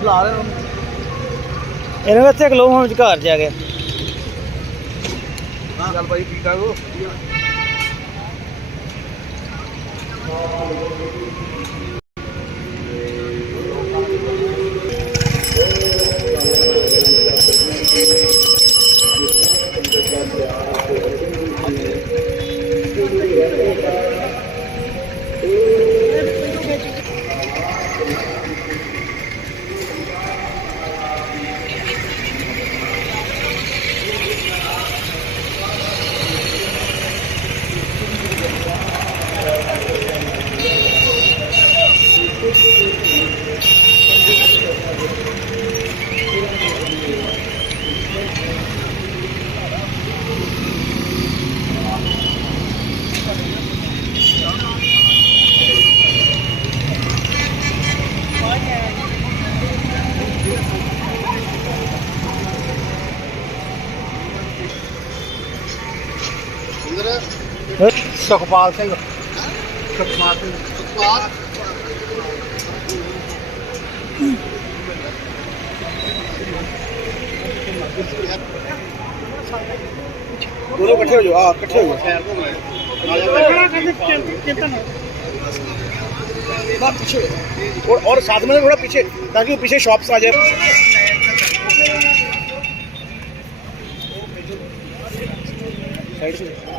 ਬੁਲਾ ਰਹੇ ਉਹਨੂੰ ਇਹਨੂੰ ਇੱਥੇ ਖਲੋ ਹੁਣ ਘਰ ਜਾ ਗਿਆ ਚੱਲ ਭਾਈ ਠੀਕ ਠਾਕ ਹੋ? ਸੁਖਪਾਲ ਸਿੰਘ ਸੁਖਮਾਨ ਸਿੰਘ ਸੁਖਮਾਨ ਦੋਨੋਂ ਇਕੱਠੇ ਹੋ ਜਾਓ ਆ ਇਕੱਠੇ ਹੋ ਖੈਰ ਤੋਂ ਮੈਂ जाओ पीछे और, और साथ में थोड़ा पीछे ताकि वो पीछे शॉप्स आ जाए साइड से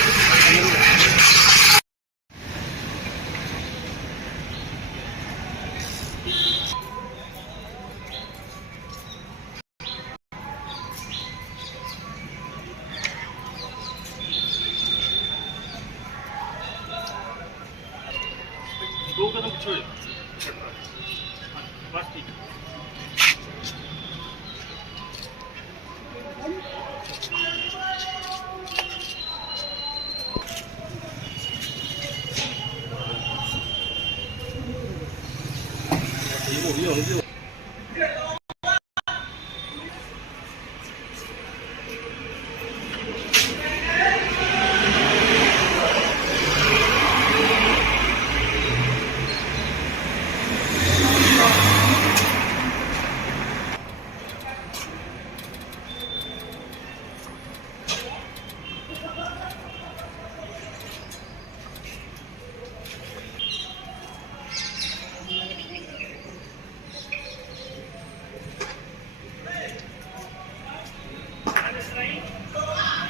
题目，因为。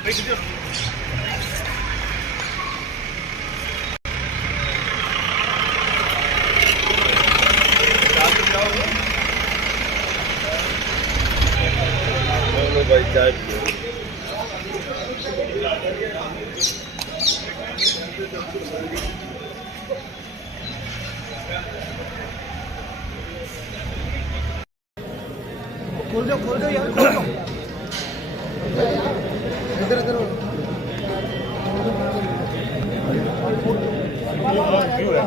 Peki diyor. ਇੱਧਰ ਇੱਧਰ ਕੀ ਹੋਇਆ?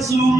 Rasul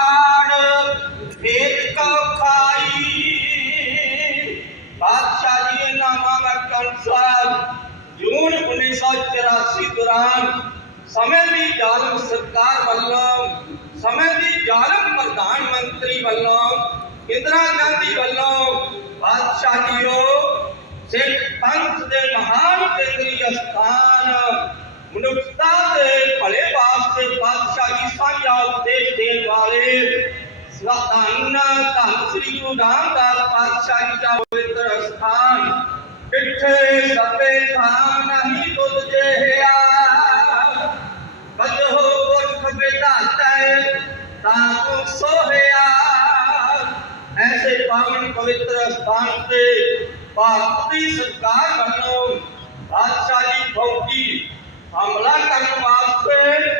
ਪਾੜ ਵੇਦ ਕਾ ਖਾਈ ਬਾਦਸ਼ਾਹ ਜੀ ਨਾਮਾ ਮਕਨ ਸਾਹਿਬ ਜੂਨ 1984 ਦੌਰਾਨ ਸਮੇਂ ਦੀ ਜ਼ਾਲਮ ਸਰਕਾਰ ਵੱਲੋਂ, ਸਮੇਂ ਦੀ ਜ਼ਾਲਮ ਪ੍ਰਧਾਨ ਮੰਤਰੀ ਵੱਲੋਂ, ਇੰਦਰਾ ਗਾਂਧੀ ਵੱਲੋਂ ਬਾਦਸ਼ਾਹ ਜੀਓ ਸਿੱਖ ਪੰਥ ਦੇ ਮਹਾਨ ਕੇਂਦਰੀ ਅਸਥਾਨ ਮਨੁੱਖਤਾ ਦੇ ਭਲੇ बादशाह ऐसे पावन पवित्र स्थान से भक्ति सत्कार बनो बादशाह हमला करने वास्ते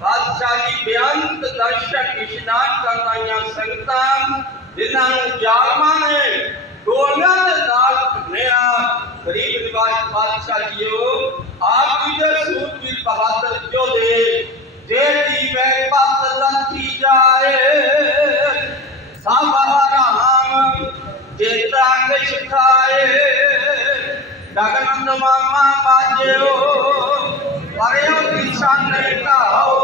ਬਾਦਸ਼ਾਹ ਜੀ ਬੇਅੰਤ ਦਰਸ਼ਨ ਇਸ਼ਨਾਨ ਕਰਨ ਆਈਆਂ ਸੰਗਤਾਂ ਜਿਨ੍ਹਾਂ ਨੂੰ ਜਾਲਮਾਂ ਨੇ ਗੋਲਿਆਂ ਦੇ ਨਾਲ ਭੰਨਿਆ ਗਰੀਬ ਨਿਵਾਜ ਬਾਦਸ਼ਾਹ ਜੀਓ ਆਪ ਜੀ ਦੇ ਸੂਰਬੀਰ ਬਹਾਦਰ ਯੋਧੇ ਜੇ ਜੀਵੇ ਪਤ ਲੱਥੀ ਜਾਏ ਸਭਾ ਜੇਤਾ ਕਿਛ ਖਾਏ ਗਗਨੰਦ ਮਾਮਾ ਬਾਜਿਓ ਪਰਿਓ ਕਿਸਾਨੇ ਕਾਓ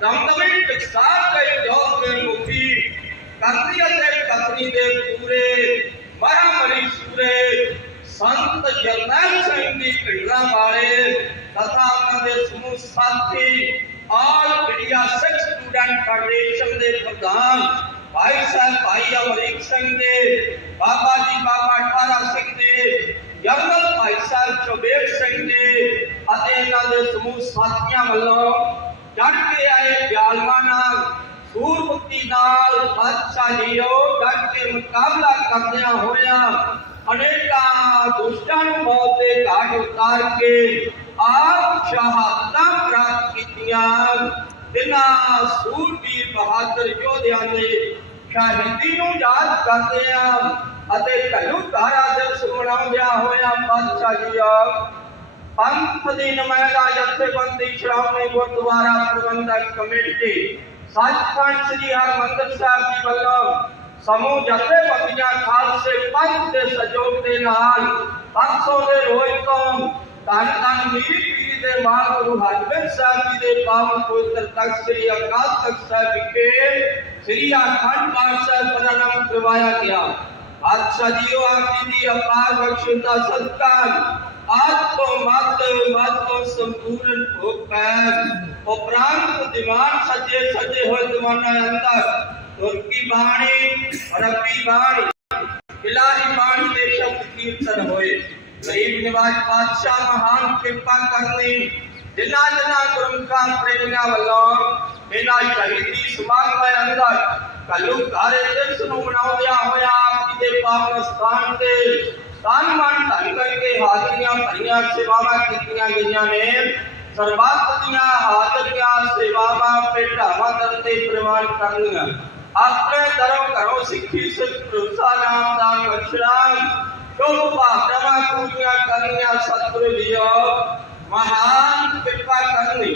ਦਮਦਮੀ ਟਕਸਾਲ ਦੇ ਜੋਤ ਦੇ ਮੁਖੀ ਕਰਨੀ ਅਤੇ ਕਤਨੀ ਦੇ ਪੂਰੇ। ਮਹਾਮਰੀ ਸੂਰੇ, ਸੰਤ ਜਰਨੈਲ ਸਿੰਘ ਦੀ ਢਿੱਲਾ ਵਾਲੇ ਤਥਾ ਉਹਨਾਂ ਦੇ ਸਮੂਹ ਸਾਥੀ, all India Sikh student federation ਦੇ ਪ੍ਰਧਾਨ ਭਾਈ ਸਾਹਿਬ, ਭਾਈ ਅਮਰੀਕ ਸਿੰਘ ਦੇ, ਬਾਬਾ ਜੀ, ਬਾਬਾ ਠਾਰਾ ਸਿੰਘ ਦੇ, ਜਨਰਲ ਭਾਈ ਸਾਹਿਬ ਚੋਬੇਰ ਸਿੰਘ ਦੇ ਅਤੇ ਇਹਨਾਂ ਦੇ ਸਮੂਹ ਸਾਥੀਆਂ ਵੱਲੋਂ ਚੜ ਕੇ ਆਏ ਜਾਲਮਾਂ ਨਾਲ ਸੂਰਮੁਖੀ ਨਾਲ ਬਾਦਸ਼ਾਹ ਜੀਓ ਡਟ ਕੇ ਮੁਕਾਬਲਾ ਕਰਦਿਆਂ ਹੋਇਆਂ ਅਨੇਕਾਂ ਦੁਸ਼ਟਾਂ ਨੂੰ ਮੌਤ ਦੇ ਘਾਟ ਉਤਾਰ ਕੇ ਆਪ ਸ਼ਹਾਦਤਾਂ ਪ੍ਰਾਪਤ ਕੀਤੀਆਂ। ਜਿਨ੍ਹਾਂ ਸੂਰਬੀਰ ਬਹਾਦਰ ਯੋਧਿਆਂ ਨੇ ਸ਼ਹੀਦੀ ਨੂੰ ਯਾਦ ਕਰਦੇ ਆ ਅਤੇ ਘੱਲੂ ਧਾਰਾ ਦਿਵਸ ਮਨਾਉਂਦਿਆਂ ਹੋਇਆਂ ਬਾਦਸ਼ਾਹ ਜੀ ਪੰਥ अंत दिन महिला जत्थेबंदी श्रोमणी गुरुद्वारा प्रबंधक कमेटी सचखंड श्री हरमंदिर साहब जी वालों समूह जत्थेबंदियाँ खालसे पंथ के सहयोग के नाल पक्षों के रोज तो धन धन मीरी पीरी के माँ गुरु हरगोबिंद साहब जी के पावन पवित्र तख्त श्री अकाल तख्त साहब विखे श्री अखंड पाठ साहब प्रारंभ करवाया गया आज सदियों आपकी अपार बख्शता सत्कार ਦਾ ਸਤਿਕਾਰ ਆਜ ਤੋਂ ਮਤ ਮਤ ਤੋਂ ਸੰਪੂਰਨ ਹੋ ਪੈ ਉਪਰਾਂਤ ਦੀਵਾਨ ਸੱਜੇ ਸੱਜੇ ਹੋਏ ਦੀਵਾਨਾਂ ਅੰਦਰ ਤੁਰ ਕੀ ਬਾਣੀ ਰੱਬੀ ਬਾਣੀ ਇਲਾਹੀ ਬਾਣੀ ਦੇ ਸ਼ਬਦ ਕੀਰਤਨ ਹੋਏ ਗਰੀਬ ਨਿਵਾਜ ਪਾਤਸ਼ਾਹ ਮਹਾਨ ਕਿਰਪਾ ਕਰਨੀ ਜਿਨ੍ਹਾਂ ਜਿਨ੍ਹਾਂ ਗੁਰਮੁਖਾਂ ਪ੍ਰੇਮੀਆਂ ਵੱਲੋਂ ਇਹਨਾਂ ਸ਼ਹੀਦੀ ਸਮਾਗਮ ਦੇ ਅੰਦਰ ਕੱਲੂ ਘਾਰੇ ਦਿਵਸ ਨੂੰ ਮਨਾਉਂਦਿਆਂ ਹੋਇਆ ਆਪ ਜੀ ਦੇ ਪਾਵਨ ਸਥਾਨ ਤੇ ਤਨ ਮਨ ਧਨ ਕਰਕੇ ਹਾਜ਼ਰੀਆਂ ਭਰੀਆਂ ਸੇਵਾਵਾਂ ਕੀਤੀਆਂ ਗਈਆਂ ਨੇ ਸਰਬੱਤ ਦੀਆਂ ਹਾਜ਼ਰੀਆਂ ਸੇਵਾਵਾਂ ਭੇਟਾਵਾਂ ਦਰ ਤੇ ਪ੍ਰਵਾਨ ਕਰਨੀਆਂ ਆਪਣੇ ਧਰਮ ਘਰੋਂ ਸਿੱਖੀ ਸਿੱਖ ਭਰੋਸਾ ਨਾਮ ਦਾ ਬਖਸ਼ਣਾ ਸ਼ੁਭ ਭਾਵਨਾਵਾਂ ਪੂਰੀਆਂ ਕਰਨੀਆਂ ਸਤਿਗੁਰੂ ਜੀਓ ਮਹਾਨ ਕਿਰਪਾ ਕਰਨੀ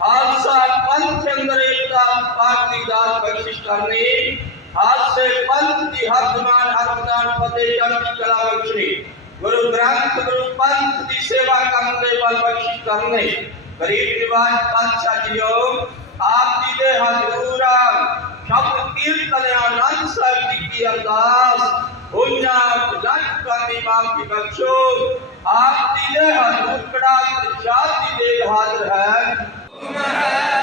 ਖਾਲਸਾ ਪੰਥ ਅੰਦਰ ਏਕਤਾ ਪਾਕ ਦੀ ਦਾਤ ਬਖਸ਼ਿਸ਼ ਕਰਨੀ आज से पंथ की हकमान हकदान फतेह चंद की कला बख्शने। गुरु ग्रंथ, गुरु पंथ की सेवा करने बल बख्शी करने। गरीब निवास पंथ साथियों आप जी दे हजूरा शब्द कीर्तन आनंद साहब जी की अरदास। उन्ना लख करनी माफ़ी बख्शो। आप जी दे हजूर कड़ा शादी दे हाजिर है।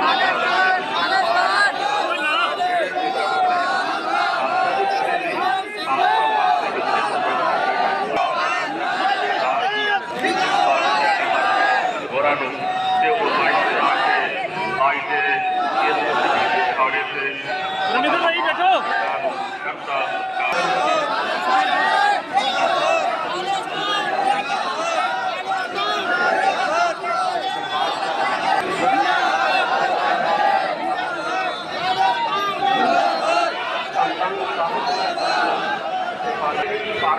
ਦੇ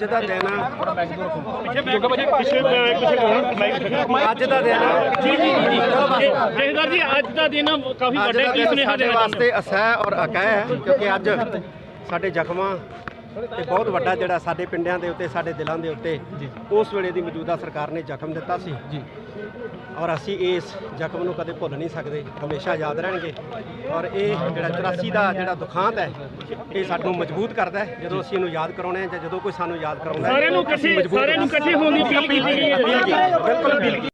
ਅੱਜ ਦਾ ਦਿਨ ਅੱਜ ਦਾ ਦਿਨ ਜੀ ਜੀ ਜੀ ਜੀ। ਅੱਜ ਦਾ ਦਿਨ ਕਾਫੀ ਅੱਜ ਵੱਡਾ ਦਾ ਕੀ ਦਿਨ ਸੁਨੇਹਾ ਸਾਡੇ ਦੇਣਾ ਵਾਸਤੇ ਅਸਹਿ ਔਰ ਅਕਹਿ ਹੈ ਕਿਉਂਕਿ ਅੱਜ ਸਾਡੇ ਜ਼ਖਮਾਂ ਤੇ ਬਹੁਤ ਵੱਡਾ ਜਿਹੜਾ ਸਾਡੇ ਪਿੰਡਾਂ ਦੇ ਉੱਤੇ ਸਾਡੇ ਦਿਲਾਂ ਦੇ ਉੱਤੇ ਉਸ ਵੇਲੇ ਦੀ ਮੌਜੂਦਾ ਸਰਕਾਰ ਨੇ ਜ਼ਖਮ ਦਿੱਤਾ ਸੀ। ਜੀ। ਔਰ ਅਸੀਂ ਇਸ ਜ਼ਖਮ ਨੂੰ ਕਦੇ ਭੁੱਲ ਨਹੀਂ ਸਕਦੇ ਹਮੇਸ਼ਾ ਯਾਦ ਰਹਿਣਗੇ। ਔਰ ਇਹ ਜਿਹੜਾ 84 ਦਾ ਜਿਹੜਾ ਦੁਖਾਂਤ ਹੈ ਇਹ ਸਾਨੂੰ ਮਜ਼ਬੂਤ ਕਰਦਾ ਹੈ। ਜਦੋਂ ਅਸੀਂ ਇਹਨੂੰ ਯਾਦ ਕਰਾਉਂਦੇ ਹਾਂ ਜਾਂ ਜਦੋਂ ਕੋਈ ਸਾਨੂੰ ਯਾਦ ਕਰਾਉਂਦਾ ਹੈ ਸਾਰਿਆਂ ਨੂੰ ਇਕੱਠੇ ਸਾਰਿਆਂ ਨੂੰ ਇਕੱਠੇ ਹੋਣ ਦੀ ਅਪੀਲ ਕੀਤੀ ਗਈ ਹੈ। ਅਪੀਲ ਕੀਤੀ ਬਿਲਕੁਲ।